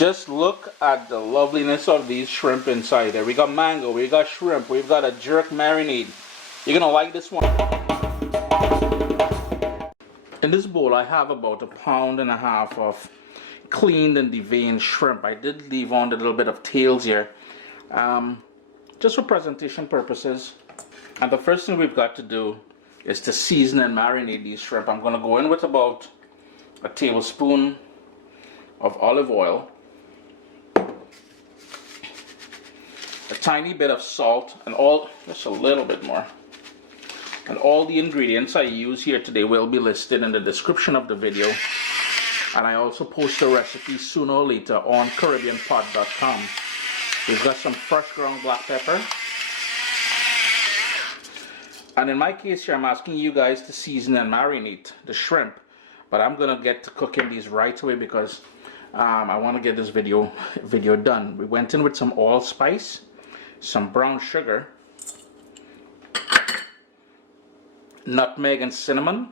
Just look at the loveliness of these shrimp inside there. We got mango, we got shrimp, we've got a jerk marinade. You're gonna like this one. In this bowl I have about 1.5 pounds of cleaned and deveined shrimp. I did leave on a little bit of tails here, just for presentation purposes. And the first thing we've got to do is to season and marinate these shrimp. I'm going to go in with about a tablespoon of olive oil, a tiny bit of salt, and just a little bit more. And all the ingredients I use here today will be listed in the description of the video. And I also post a recipe sooner or later on CaribbeanPot.com. We've got some fresh ground black pepper. And in my case here, I'm asking you guys to season and marinate the shrimp. But I'm going to get to cooking these right away because I want to get this video done. We went in with some allspice, some brown sugar, nutmeg and cinnamon.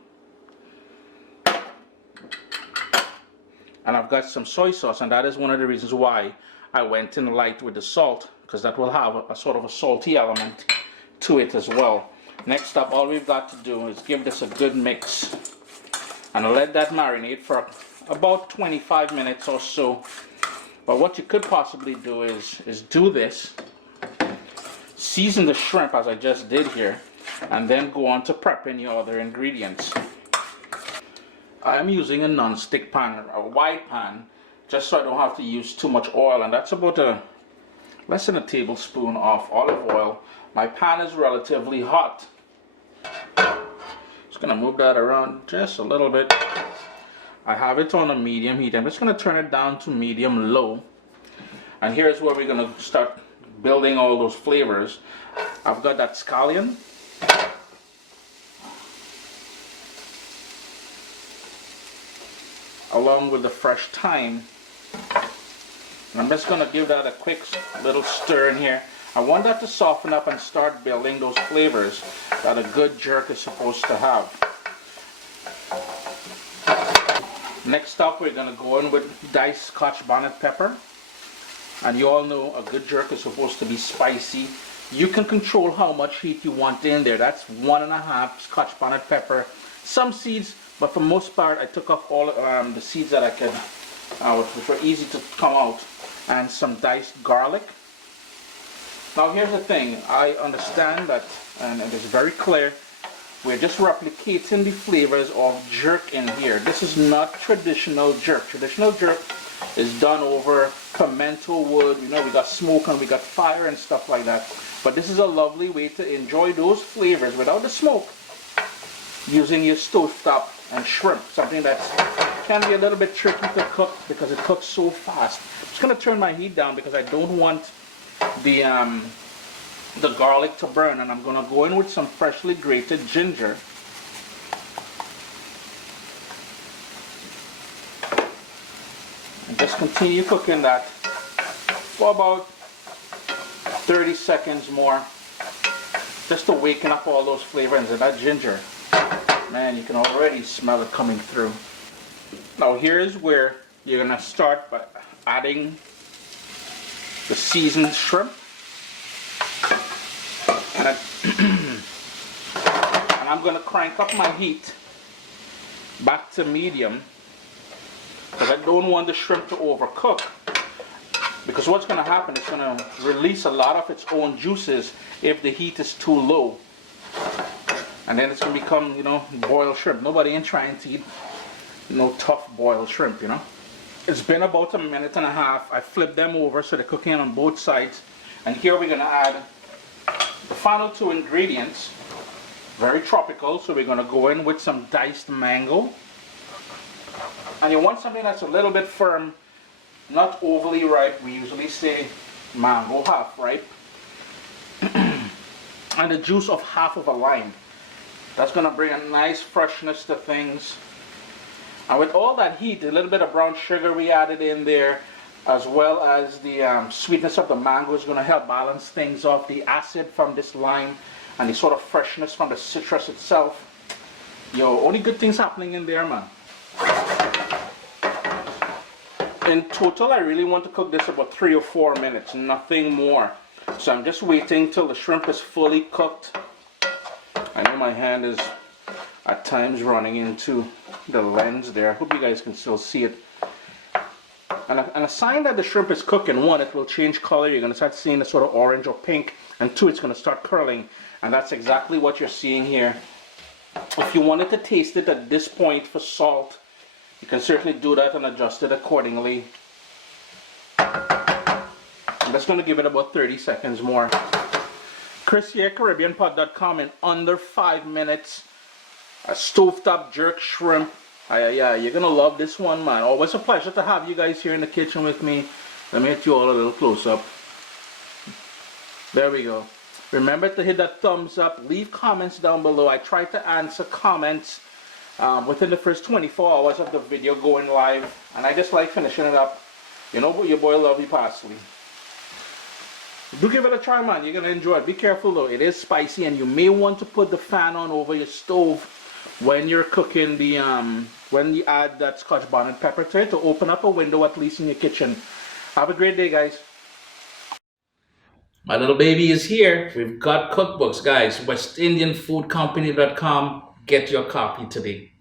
And I've got some soy sauce, and that is one of the reasons why I went in light with the salt, because that will have a sort of a salty element to it as well. Next up, all we've got to do is give this a good mix and let that marinate for about 25 minutes or so. But what you could possibly do is do this, season the shrimp as I just did here, and then go on to prepping your other ingredients. I am using a non-stick pan, a wide pan, just so I don't have to use too much oil, and that's about less than a tablespoon of olive oil. My pan is relatively hot. Just going to move that around just a little bit. I have it on a medium heat. I'm just going to turn it down to medium low. And here's where we're going to start building all those flavors. I've got that scallion. Along with the fresh thyme. And I'm just going to give that a quick little stir in here. I want that to soften up and start building those flavors that a good jerk is supposed to have. Next up, we're going to go in with diced scotch bonnet pepper. And you all know a good jerk is supposed to be spicy. You can control how much heat you want in there. That's 1.5 scotch bonnet pepper. Some seeds, but for the most part I took off all the seeds that I could, which were easy to come out, and some diced garlic. Now here's the thing, I understand that, and it is very clear, we're just replicating the flavors of jerk in here. This is not traditional jerk. Traditional jerk is done over pimento wood. You know, we got smoke and we got fire and stuff like that. But this is a lovely way to enjoy those flavors without the smoke, using your stovetop and shrimp, something that can be a little bit tricky to cook because it cooks so fast. I'm just going to turn my heat down because I don't want the garlic to burn, and I'm going to go in with some freshly grated ginger. And just continue cooking that for about 30 seconds more, just to waken up all those flavors and that ginger. Man, you can already smell it coming through. Now here's where you're going to start by adding the seasoned shrimp. And I'm going to crank up my heat back to medium because I don't want the shrimp to overcook. Because what's going to happen, it's going to release a lot of its own juices if the heat is too low. And then it's going to become, you know, boiled shrimp. Nobody ain't trying to eat no tough boiled shrimp, you know. It's been about 1.5 minutes. I flipped them over so they're cooking on both sides. And here we're going to add the final 2 ingredients. Very tropical, so we're going to go in with some diced mango. And you want something that's a little bit firm, not overly ripe. We usually say mango half ripe. And the juice of half of a lime. That's going to bring a nice freshness to things. And with all that heat, a little bit of brown sugar we added in there, as well as the sweetness of the mango is going to help balance things off. The acid from this lime and the sort of freshness from the citrus itself. Yo, only good things happening in there, man. In total, I really want to cook this about 3 or 4 minutes, nothing more. So I'm just waiting till the shrimp is fully cooked. I know my hand is at times running into the lens there. I hope you guys can still see it. And a sign that the shrimp is cooking, one, it will change color. You're going to start seeing a sort of orange or pink. And two, it's going to start curling. And that's exactly what you're seeing here. If you wanted to taste it at this point for salt, you can certainly do that and adjust it accordingly. I'm just going to give it about 30 seconds more. Chris here, CaribbeanPot.com, in under 5 minutes. A stovetop jerk shrimp. Yeah, you're going to love this one, man. Always a pleasure to have you guys here in the kitchen with me. Let me hit you all a little close up. There we go. Remember to hit that thumbs up. Leave comments down below. I try to answer comments within the first 24 hours of the video going live. And I just like finishing it up. You know, your boy love you parsley. Do give it a try, man. You're going to enjoy it. Be careful, though. It is spicy, and you may want to put the fan on over your stove when you're cooking the, when you add that scotch bonnet pepper to it, to open up a window at least in your kitchen. Have a great day, guys. My little baby is here. We've got cookbooks, guys. WestIndianFoodCompany.com. Get your copy today.